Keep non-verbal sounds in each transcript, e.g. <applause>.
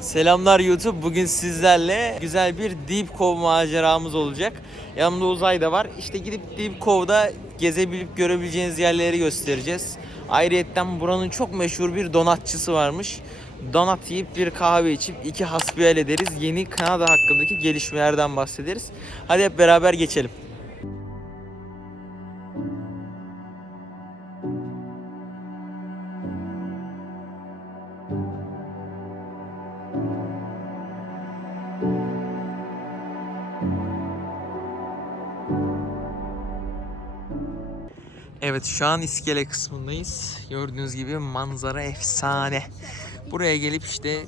Selamlar YouTube. Bugün sizlerle güzel bir Deep Cove maceramız olacak. Yanımda Uzay da var. İşte gidip Deep Cove'da gezebilip görebileceğiniz yerleri göstereceğiz. Ayrıyetten buranın çok meşhur bir donatçısı varmış. Donat yiyip bir kahve içip iki hasbihal ederiz. Yeni Kanada hakkındaki gelişmelerden bahsederiz. Hadi hep beraber geçelim. Evet şu an iskele kısmındayız. Gördüğünüz gibi manzara efsane. Buraya gelip işte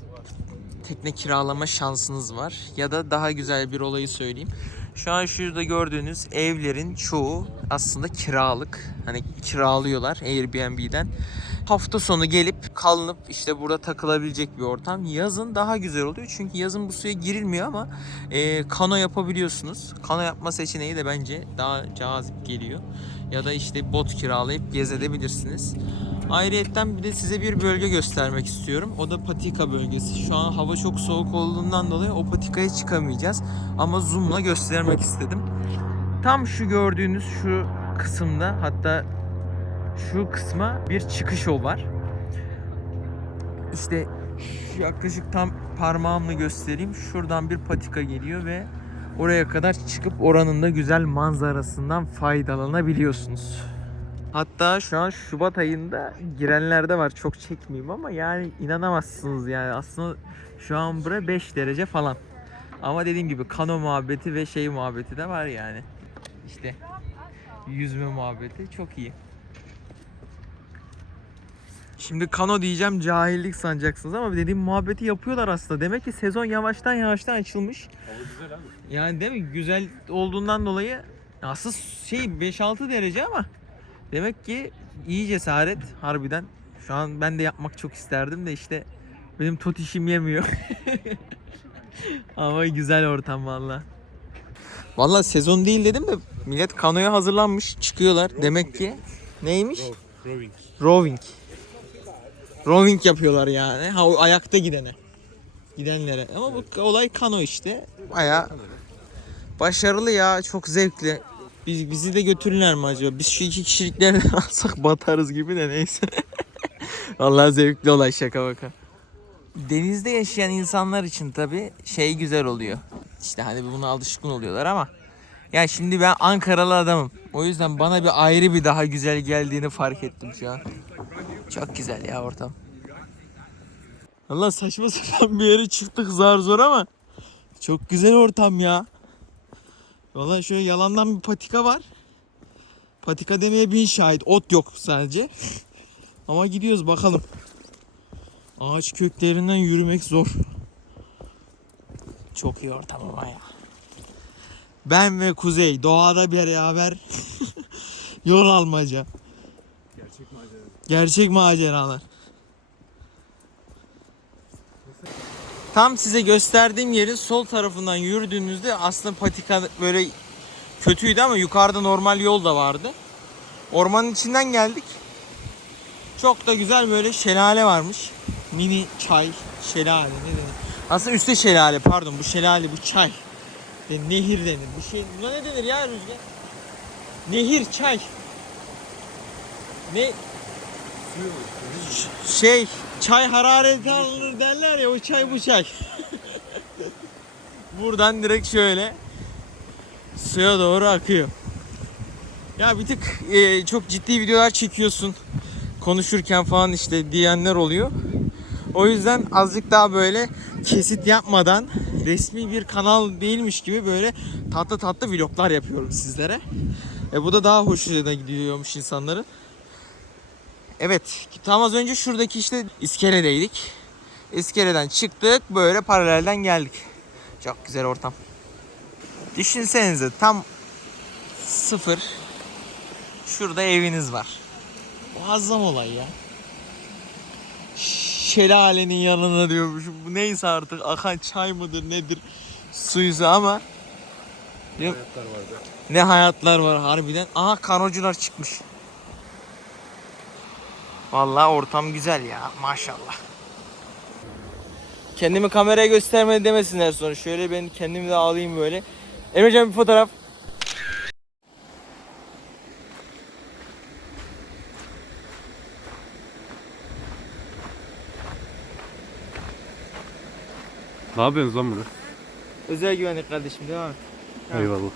tekne kiralama şansınız var. Ya da daha güzel bir olayı söyleyeyim. Şu an şurada gördüğünüz evlerin çoğu aslında kiralık. Hani kiralıyorlar Airbnb'den. Hafta sonu gelip kalınıp işte burada takılabilecek bir ortam. Yazın daha güzel oluyor. Çünkü yazın bu suya girilmiyor ama e, kano yapabiliyorsunuz. Kano yapma seçeneği de bence daha cazip geliyor. Ya da işte bot kiralayıp gezebilirsiniz. Ayrıyetten bir de size bir bölge göstermek istiyorum. O da patika bölgesi. Şu an hava çok soğuk olduğundan dolayı o patikaya çıkamayacağız. Ama zoom'la göstermek istedim. Tam şu gördüğünüz şu kısımda hatta şu kısma bir çıkış yol var. İşte yaklaşık tam parmağımla göstereyim. Şuradan bir patika geliyor ve oraya kadar çıkıp oranın da güzel manzarasından faydalanabiliyorsunuz. Hatta şu an Şubat ayında girenler de var. Çok çekmeyeyim ama yani inanamazsınız yani. Aslında şu an bura 5 derece falan. Ama dediğim gibi kano muhabbeti ve şey muhabbeti de var yani. İşte yüzme muhabbeti çok iyi. Şimdi kano diyeceğim cahillik sanacaksınız ama dediğim muhabbeti yapıyorlar aslında. Demek ki sezon yavaştan yavaştan açılmış. Hava güzel abi. Yani değil mi? Güzel olduğundan dolayı aslında şey 5-6 derece ama demek ki iyi cesaret harbiden. Şu an ben de yapmak çok isterdim de işte benim tot işim yemiyor. <laughs> ama güzel ortam valla. Valla sezon değil dedim de millet kanoya hazırlanmış çıkıyorlar. Demek ki neymiş? Rowing. Rowing. Rowing yapıyorlar yani. Ha ayakta gidene. Gidenlere. Ama bu olay kano işte. Baya başarılı ya. Çok zevkli. Biz, bizi de götürürler mi acaba? Biz şu iki kişiliklerden <laughs> alsak batarız gibi de neyse. <laughs> Vallahi zevkli olay şaka baka. Denizde yaşayan insanlar için tabi şey güzel oluyor. İşte hani buna alışkın oluyorlar ama ya şimdi ben Ankaralı adamım. O yüzden bana bir ayrı bir daha güzel geldiğini fark ettim şu an. Çok güzel ya ortam. Allah saçma <laughs> sapan bir yere çıktık zar zor ama çok güzel ortam ya. Valla şöyle yalandan bir patika var. Patika demeye bin şahit. Ot yok sadece. ama gidiyoruz bakalım. Ağaç köklerinden yürümek zor. Çok iyi ortam ama ya. Ben ve Kuzey doğada beraber <laughs> yol almaca. Gerçek macera. Gerçek maceralar. Tam size gösterdiğim yerin sol tarafından yürüdüğünüzde aslında patika böyle kötüydü ama yukarıda normal yol da vardı. Ormanın içinden geldik. Çok da güzel böyle şelale varmış. Mini çay şelale ne denir? Aslında üstte şelale pardon bu şelale bu çay. De, nehir denir. Bu şey buna ne denir ya Rüzgar? Nehir çay. Ne şey çay harareti alınır derler ya o çay bu çay. <laughs> Buradan direkt şöyle suya doğru akıyor. Ya bir tık e, çok ciddi videolar çekiyorsun konuşurken falan işte diyenler oluyor. O yüzden azıcık daha böyle kesit yapmadan resmi bir kanal değilmiş gibi böyle tatlı tatlı vloglar yapıyorum sizlere. E bu da daha hoşuna gidiyormuş insanların. Evet, tam az önce şuradaki işte iskeledeydik. İskeleden çıktık, böyle paralelden geldik. Çok güzel ortam. Düşünsenize tam sıfır. Şurada eviniz var. Muazzam olay ya. Şelalenin yanına diyormuşum. Bu neyse artık akan çay mıdır nedir suyuzu ama Yok. Hayatlar vardı. ne hayatlar var harbiden. Aha kanocular çıkmış. Vallahi ortam güzel ya maşallah. Kendimi kameraya göstermedi demesinler sonra. Şöyle ben kendimi de alayım böyle. Emrecan bir fotoğraf. Ne yapıyorsunuz lan burada? Özel güvenlik kardeşim devam et. Ha. Eyvallah.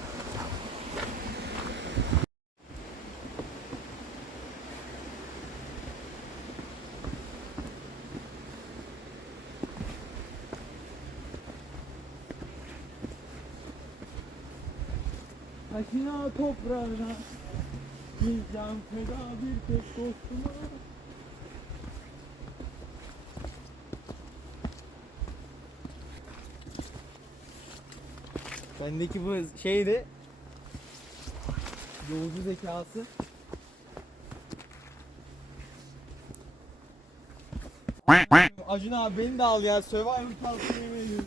Taşına toprağına Bir can feda bir tek dostuma Bendeki bu şeydi Yolcu zekası Acun abi beni de al ya Survivor kalsın yemeği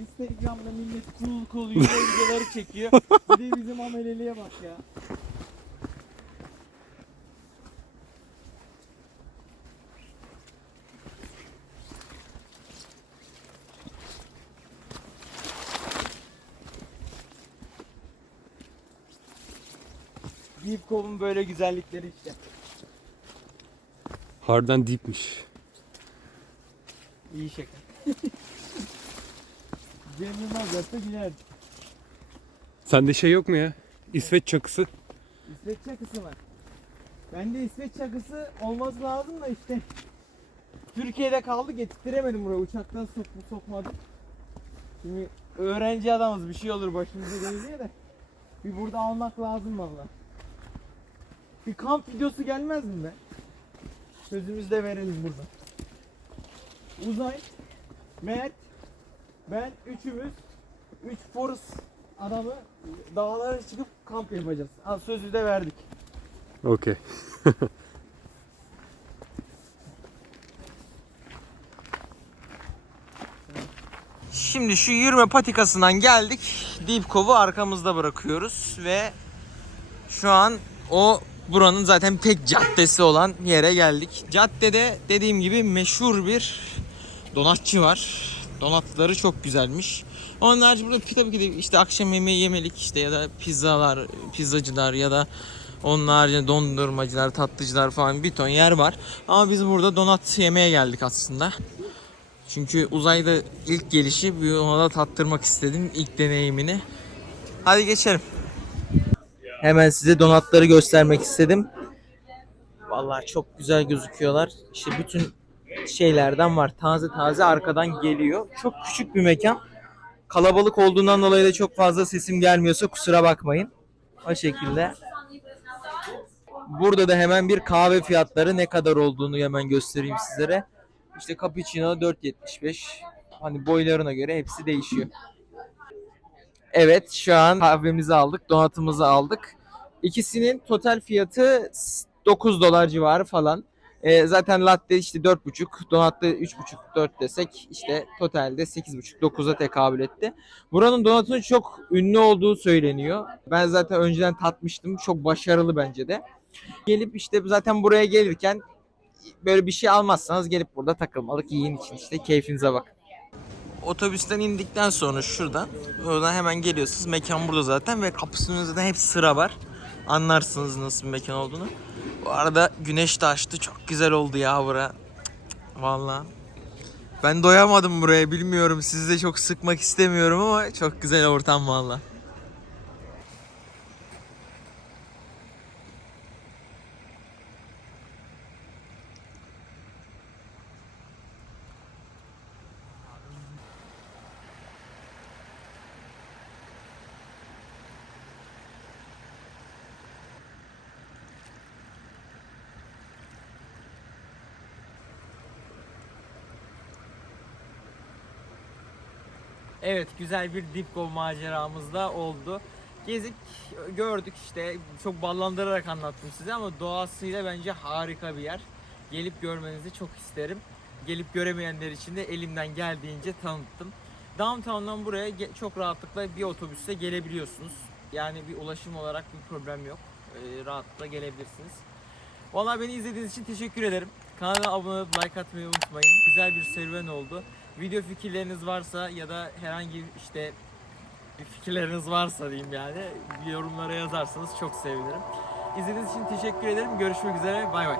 Instagram'da millet cool cool videoları çekiyor. Bir de bizim ameleliğe bak ya. Deep Cove'un böyle güzellikleri işte. Harbiden deepmiş. İyi şaka. <laughs> Cem Yılmaz yapsa gülerdi. Sende şey yok mu ya? İsveç çakısı. İsveç çakısı var. Bende İsveç çakısı olması lazım da işte. Türkiye'de kaldı getirtiremedim buraya. Uçaktan sok sokmadım. Şimdi öğrenci adamız bir şey olur başımıza değil diye de. Bir burada almak lazım valla. Bir kamp videosu gelmez mi be? Sözümüzü de verelim burada. Uzay, Mert, ben üçümüz, üç force adamı dağlara çıkıp kamp yapacağız. Ha, sözü de verdik. Okey. <laughs> Şimdi şu yürüme patikasından geldik. Deep Cove'u arkamızda bırakıyoruz ve şu an o buranın zaten tek caddesi olan yere geldik. Caddede dediğim gibi meşhur bir donatçı var. Donatları çok güzelmiş. Onun harici burada tabii ki de işte akşam yemeği yemelik işte ya da pizzalar, pizzacılar ya da onun haricinde dondurmacılar, tatlıcılar falan bir ton yer var. Ama biz burada donat yemeye geldik aslında. Çünkü uzayda ilk gelişi ona da tattırmak istedim ilk deneyimini. Hadi geçelim. Hemen size donatları göstermek istedim. Vallahi çok güzel gözüküyorlar. İşte bütün şeylerden var. Taze taze arkadan geliyor. Çok küçük bir mekan. Kalabalık olduğundan dolayı da çok fazla sesim gelmiyorsa kusura bakmayın. O şekilde. Burada da hemen bir kahve fiyatları ne kadar olduğunu hemen göstereyim sizlere. İşte cappuccino 4.75. Hani boylarına göre hepsi değişiyor. Evet şu an kahvemizi aldık, donatımızı aldık. İkisinin total fiyatı 9 dolar civarı falan. Ee, zaten latte işte 4.5, donatta 3.5, 4 desek işte totalde 8.5, 9'a tekabül etti. Buranın donatının çok ünlü olduğu söyleniyor. Ben zaten önceden tatmıştım. Çok başarılı bence de. Gelip işte zaten buraya gelirken böyle bir şey almazsanız gelip burada takılmalık yiyin için işte keyfinize bak. Otobüsten indikten sonra şuradan oradan hemen geliyorsunuz. Mekan burada zaten ve kapısının önünde de hep sıra var. Anlarsınız nasıl bir mekan olduğunu. Bu arada güneş de açtı. Çok güzel oldu ya bura. Valla. Ben doyamadım buraya bilmiyorum. Sizi de çok sıkmak istemiyorum ama çok güzel ortam valla. Evet güzel bir Dipkov maceramız da oldu. Gezip gördük işte çok ballandırarak anlattım size ama doğasıyla bence harika bir yer. Gelip görmenizi çok isterim. Gelip göremeyenler için de elimden geldiğince tanıttım. Downtown'dan buraya çok rahatlıkla bir otobüste gelebiliyorsunuz. Yani bir ulaşım olarak bir problem yok. Ee, rahatlıkla gelebilirsiniz. Vallahi beni izlediğiniz için teşekkür ederim. Kanala abone olup like atmayı unutmayın. Güzel bir serüven oldu. Video fikirleriniz varsa ya da herhangi işte bir fikirleriniz varsa diyeyim yani yorumlara yazarsanız çok sevinirim. İzlediğiniz için teşekkür ederim. Görüşmek üzere. Bay bay.